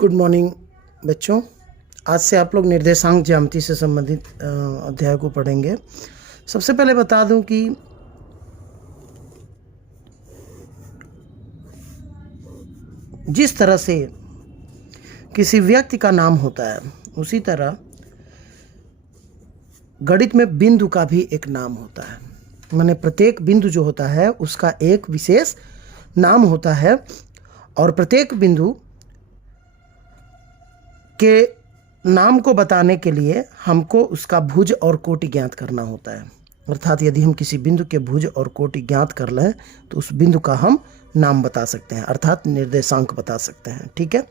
Good morning बच्चों। आज से आप लोग निर्देशांक ज्यामिति से संबंधित अध्याय को पढ़ेंगे। सबसे पहले बता दूं कि जिस तरह से किसी व्यक्ति का नाम होता है उसी तरह गणित में बिंदु का भी एक नाम होता है। माने प्रत्येक बिंदु जो होता है उसका एक विशेष नाम होता है और प्रत्येक बिंदु के नाम को बताने के लिए हमको उसका भुज और कोटि ज्ञात करना होता है। अर्थात यदि हम किसी बिंदु के भुज और कोटि ज्ञात कर लें तो उस बिंदु का हम नाम बता सकते हैं, अर्थात निर्देशांक बता सकते हैं। ठीक है।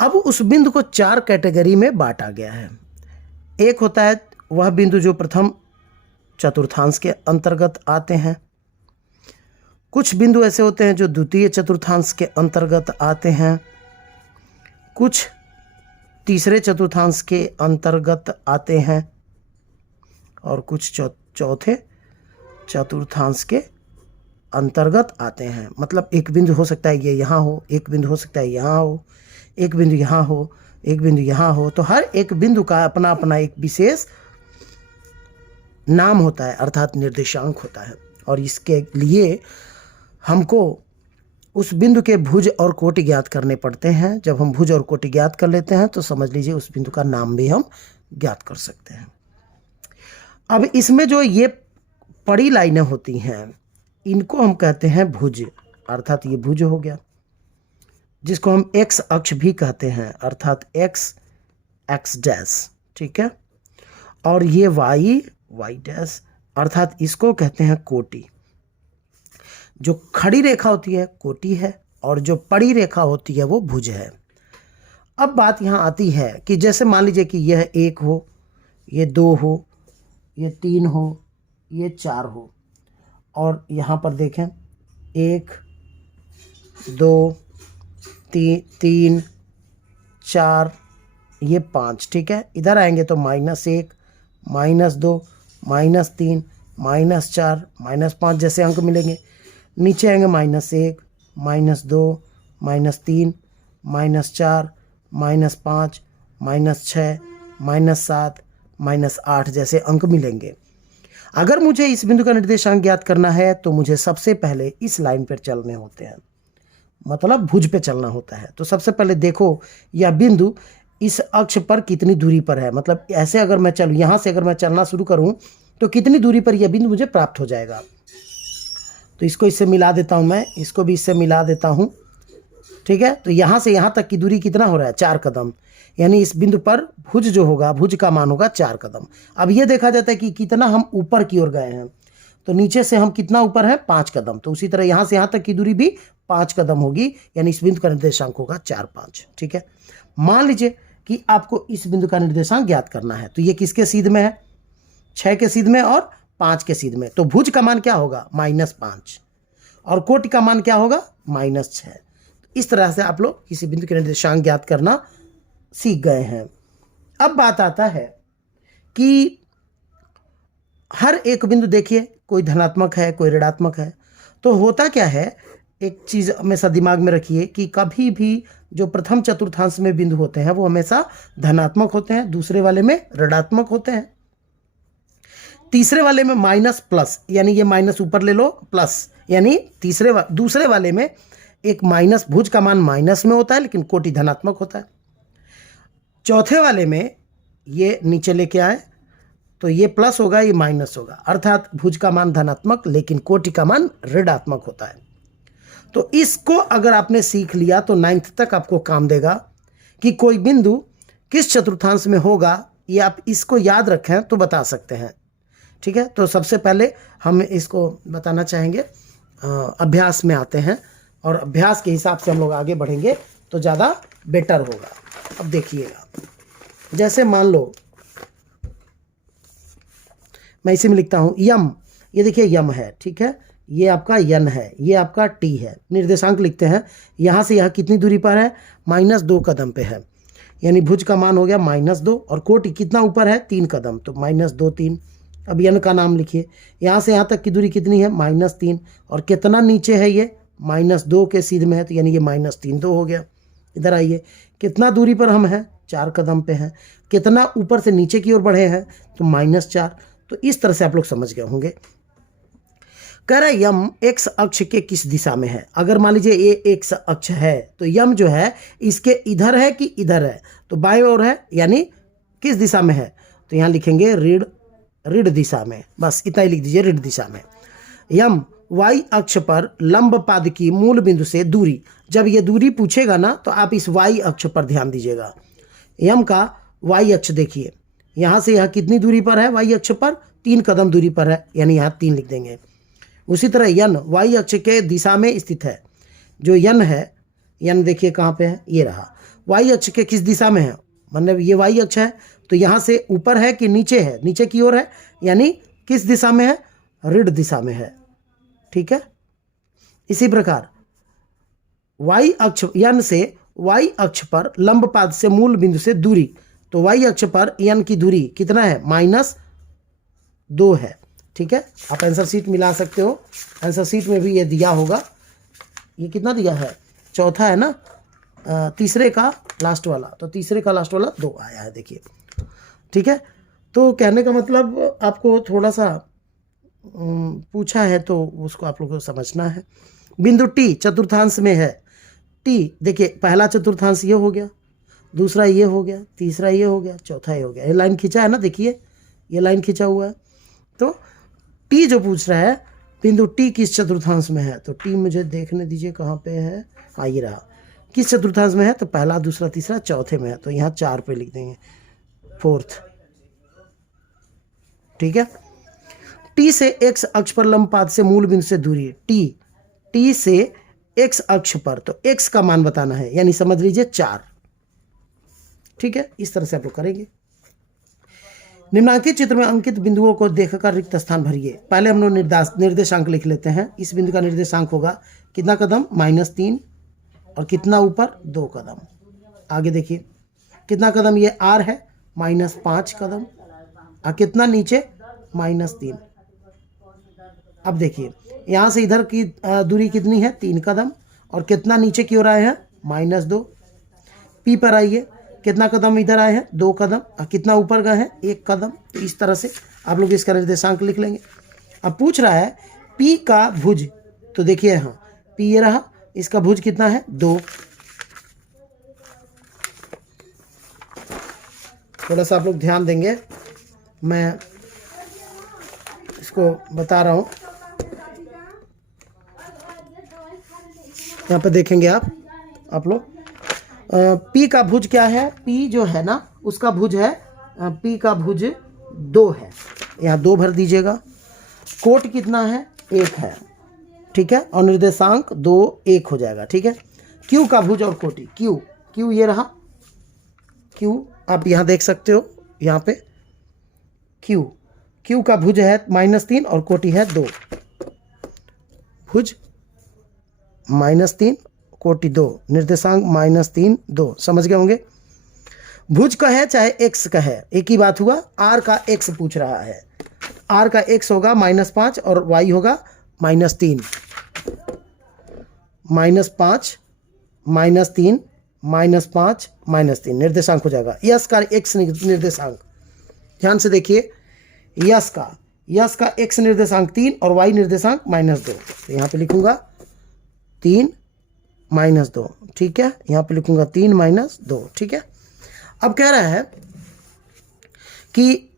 अब उस बिंदु को चार कैटेगरी में बांटा गया है। एक होता है वह बिंदु जो प्रथम चतुर्थांश के अंतर्गत आते हैं। कुछ बिंदु ऐसे होते हैं जो द्वितीय चतुर्थांश के अंतर्गत आते हैं, कुछ तीसरे चतुर्थांश के अंतर्गत आते हैं और कुछ चौथे चतुर्थांश के अंतर्गत आते हैं। मतलब एक बिंदु हो सकता है ये यहाँ हो, एक बिंदु हो सकता है यहाँ हो, एक बिंदु यहाँ हो, एक बिंदु यहाँ हो। तो हर एक बिंदु का अपना अपना एक विशेष नाम होता है, अर्थात निर्देशांक होता है। और इसके लिए हमको उस बिंदु के भुज और कोटि ज्ञात करने पड़ते हैं। जब हम भुज और कोटि ज्ञात कर लेते हैं तो समझ लीजिए उस बिंदु का नाम भी हम ज्ञात कर सकते हैं। अब इसमें जो ये बड़ी लाइनें होती हैं इनको हम कहते हैं भुज, अर्थात ये भुज हो गया, जिसको हम एक्स अक्ष भी कहते हैं, अर्थात एक्स एक्स डैश। ठीक है। और ये वाई वाई डैश, अर्थात इसको कहते हैं कोटि। जो खड़ी रेखा होती है कोटि है और जो पड़ी रेखा होती है वो भुज है। अब बात यहाँ आती है कि जैसे मान लीजिए कि यह एक हो, ये दो हो, ये तीन हो, ये चार हो, और यहाँ पर देखें एक दो तीन चार, ये पाँच। ठीक है। इधर आएंगे तो -1, -2, -3, -4, -5 जैसे अंक मिलेंगे। नीचे आएंगे -1, -2, -3, -4, -5, -6, -7, -8 जैसे अंक मिलेंगे। अगर मुझे इस बिंदु का निर्देशांक ज्ञात करना है तो मुझे सबसे पहले इस लाइन पर चलने होते हैं, मतलब भुज पे चलना होता है। तो सबसे पहले देखो यह बिंदु इस अक्ष पर कितनी दूरी पर है। मतलब ऐसे अगर मैं चलूँ, यहाँ से अगर मैं चलना शुरू करूँ तो कितनी दूरी पर यह बिंदु मुझे प्राप्त हो जाएगा। तो इसको इससे मिला देता हूँ, मैं इसको भी इससे मिला देता हूँ। ठीक है। तो यहाँ से यहाँ तक की दूरी कितना हो रहा है, 4 कदम। यानी इस बिंदु पर भुज जो होगा, भुज का मान होगा 4 कदम। अब ये देखा जाता है कि कितना हम ऊपर की ओर गए हैं। तो नीचे से हम कितना ऊपर है, 5 कदम। तो उसी तरह यहाँ से यहाँ तक की दूरी भी 5 कदम होगी, यानी इस बिंदु का निर्देशांक होगा 4, 5। ठीक है। मान लीजिए कि आपको इस बिंदु का निर्देशांक ज्ञात करना है। तो ये किसके सीध में है, 6 के सीध में और 5 के सीध में। तो भुज का मान क्या होगा, -5, और कोटि का मान क्या होगा, -6। इस तरह से आप लोग किसी बिंदु के निर्देशांक ज्ञात करना सीख गए हैं। अब बात आता है कि हर एक बिंदु देखिए, कोई धनात्मक है कोई ऋणात्मक है। तो होता क्या है, एक चीज़ हमेशा दिमाग में रखिए कि कभी भी जो प्रथम चतुर्थांश में बिंदु होते हैं वो हमेशा धनात्मक होते हैं, दूसरे वाले में ऋणात्मक होते हैं, तीसरे वाले में माइनस प्लस, यानी ये माइनस ऊपर ले लो प्लस, यानी दूसरे वाले में एक माइनस, भुज का मान माइनस में होता है लेकिन कोटि धनात्मक होता है। चौथे वाले में ये नीचे लेके आए तो ये प्लस होगा, ये माइनस होगा, अर्थात भुज का मान धनात्मक लेकिन कोटि का मान ऋणात्मक होता है। तो इसको अगर आपने सीख लिया तो 9th तक आपको काम देगा कि कोई बिंदु किस चतुर्थांश में होगा, ये आप इसको याद रखें तो बता सकते हैं। ठीक है। तो सबसे पहले हम इसको बताना चाहेंगे, अभ्यास में आते हैं और अभ्यास के हिसाब से हम लोग आगे बढ़ेंगे तो ज़्यादा बेटर होगा। अब देखिएगा, जैसे मान लो मैं इसी में लिखता हूँ यम, ये देखिए यम है। ठीक है। ये आपका यन है, ये आपका टी है। निर्देशांक लिखते हैं, यहाँ से यहाँ कितनी दूरी पर है, -2 कदम पे है, यानी भुज का मान हो गया -2, और कोटि कितना ऊपर है, 3 कदम, तो -2 3। अब यन का नाम लिखिए, यहाँ से यहाँ तक की दूरी कितनी है, -3, और कितना नीचे है ये, -2 के सीध में है, तो यानी ये -3 2 हो गया। इधर आइए, कितना दूरी पर हम हैं, 4 कदम पे हैं। कितना ऊपर से नीचे की ओर बढ़े हैं, तो -4। तो इस तरह से आप लोग समझ गए होंगे। कह रहे यम एक्स अक्ष के किस दिशा में है। अगर मान लीजिए ये एक्स अक्ष है तो यम जो है इसके इधर है कि इधर है, तो बाएं ओर है, यानी किस दिशा में है, तो यहाँ लिखेंगे ऋण दिशा में। बस इतना ही लिख दीजिए, ऋण दिशा में। यम वाई अक्ष पर लंब पाद की मूल बिंदु से दूरी, जब ये दूरी पूछेगा ना तो आप इस वाई अक्ष पर ध्यान दीजिएगा। यम का वाई अक्ष देखिए, यहाँ से यहाँ कितनी दूरी पर है, वाई अक्ष पर 3 कदम दूरी पर है, यानी यहाँ 3 लिख देंगे। उसी तरह यन वाई अक्ष के दिशा में स्थित है। जो यन है, यन देखिए कहाँ पे है, ये रहा। वाई अक्ष के किस दिशा में है, मतलब ये वाई अक्ष है तो यहाँ से ऊपर है कि नीचे है, नीचे की ओर है, यानी किस दिशा में है, ऋण दिशा में है। ठीक है। इसी प्रकार वाई अक्ष, यन से वाई अक्ष पर लंब पाद से मूल बिंदु से दूरी, तो वाई अक्ष पर यन की दूरी कितना है, -2 है। ठीक है। आप आंसर शीट मिला सकते हो, आंसर शीट में भी ये दिया होगा। ये कितना दिया है, चौथा है ना, तीसरे का लास्ट वाला, तो तीसरे का लास्ट वाला 2 आया है, देखिए। ठीक है। तो कहने का मतलब आपको थोड़ा सा पूछा है तो उसको आप लोगों को समझना है। बिंदु टी चतुर्थांश में है। टी देखिए, पहला चतुर्थांश ये हो गया, दूसरा ये हो गया, तीसरा ये हो गया, चौथा ये हो गया। ये लाइन खींचा है ना, देखिए ये लाइन खींचा हुआ है। तो टी जो पूछ रहा है, बिंदु टी किस चतुर्थांश में है, तो टी मुझे देखने दीजिए कहाँ पे है, हाँ ये रहा। किस चतुर्थांश में है, तो पहला, दूसरा, तीसरा, चौथे में है, तो यहाँ 4 पे लिख देंगे, 4th। ठीक है। टी से एक्स अक्ष पर लंब पाद से मूल बिंदु से दूरी, टी से एक्स अक्ष पर, तो एक्स का मान बताना है, यानी समझ लीजिए 4। ठीक है। इस तरह से आप लोग करेंगे। निम्नांकित चित्र में अंकित बिंदुओं को देखकर रिक्त स्थान भरिए। पहले हम लोग निर्देशांक लिख लेते हैं। इस बिंदु का निर्देशांक होगा कितना कदम, -3, और कितना ऊपर, 2 कदम। आगे देखिए कितना कदम, ये आर है, -5 कदम, और कितना नीचे, -3। अब देखिए यहाँ से इधर की दूरी कितनी है, 3 कदम, और कितना नीचे की ओर आए हैं, -2। पी पर आइए, कितना कदम इधर आए हैं, 2 कदम, और कितना ऊपर गए हैं, 1 कदम। तो इस तरह से आप लोग इसका निर्देशांक लिख लेंगे। अब पूछ रहा है पी का भुज, तो देखिए यहाँ पी ये रहा, इसका भुज कितना है, 2। थोड़ा सा आप लोग ध्यान देंगे, मैं इसको बता रहा हूँ। यहाँ पे देखेंगे आप लोग, पी का भुज क्या है, पी जो है ना उसका भुज है, पी का भुज 2 है, यहाँ 2 भर दीजिएगा। कोट कितना है, 1 है। ठीक है। और निर्देशांक 2, 1 हो जाएगा। ठीक है। क्यू का भुज और कोटि, क्यू ये रहा, क्यू आप यहाँ देख सकते हो, यहाँ पे क्यू का भुज है -3 और कोटि है 2। भुज -3, कोटि 2, निर्देशांक -3, 2। समझ गए होंगे। भुज का है चाहे एक्स का है, एक ही बात हुआ। आर का एक्स पूछ रहा है, आर का एक्स होगा -5 और वाई होगा -3। -5, -3, -5, -3 निर्देशांक हो जाएगा। यस का एक्स निर्देशांक, ध्यान से देखिए, यस का एक्स निर्देशांक 3 और वाई निर्देशांक -2। तो यहाँ पे लिखूंगा 3 -2। ठीक है। यहाँ पे लिखूंगा 3 -2। ठीक है। अब कह रहा है कि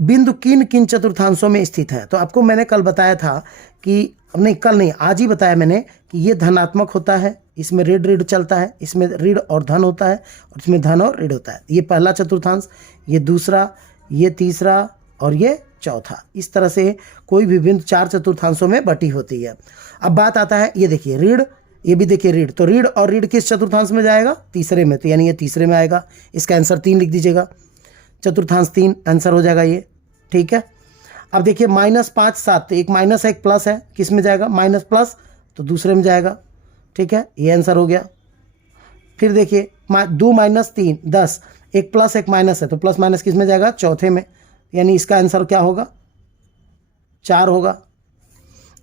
बिंदु किन किन चतुर्थांशों में स्थित है। तो आपको मैंने कल बताया था कि, नहीं कल नहीं, आज ही बताया मैंने कि ये धनात्मक होता है, इसमें ऋण चलता है, इसमें ऋण और धन होता है, और इसमें धन और ऋण होता है। ये पहला चतुर्थांश, ये दूसरा, ये तीसरा और ये चौथा। इस तरह से कोई भी बिंदु 4 चतुर्थांशों में बटी होती है। अब बात आता है, ये देखिए ऋण, ये भी देखिए ऋण, तो ऋण और ऋण किस चतुर्थांश में जाएगा, तीसरे में, तो यानी ये तीसरे में आएगा। इसका आंसर 3 लिख दीजिएगा, चतुर्थांश 3 आंसर हो जाएगा ये। ठीक है। अब देखिए -5, 7, तो एक माइनस है एक प्लस है, किस में जाएगा, माइनस प्लस, तो दूसरे में जाएगा। ठीक है। ये आंसर हो गया। फिर देखिए 2 - 3, 10, एक प्लस एक माइनस है, तो प्लस माइनस किस में जाएगा, चौथे में, यानी इसका आंसर क्या होगा, 4 होगा।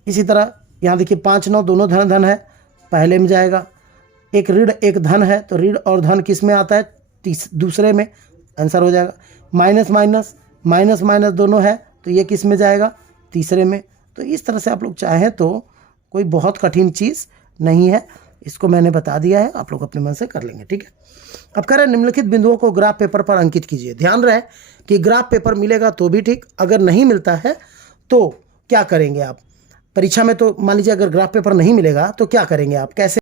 इसी तरह यहाँ देखिए 5, 9 दोनों धन है, पहले में जाएगा। एक ऋण एक धन है, तो ऋण और धन किस में आता है? दूसरे में। आंसर हो जाएगा। माइनस माइनस, माइनस माइनस दोनों है, तो ये किस में जाएगा? तीसरे में। तो इस तरह से आप लोग चाहें तो कोई बहुत कठिन चीज़ नहीं है, इसको मैंने बता दिया है, आप लोग अपने मन से कर लेंगे। ठीक है। अब कह रहे हैं निम्नलिखित बिंदुओं को ग्राफ पेपर पर अंकित कीजिए। ध्यान रहे कि ग्राफ पेपर मिलेगा तो भी ठीक, अगर नहीं मिलता है तो क्या करेंगे आप? परीक्षा में तो मान लीजिए अगर ग्राफ पेपर नहीं मिलेगा तो क्या करेंगे आप? कैसे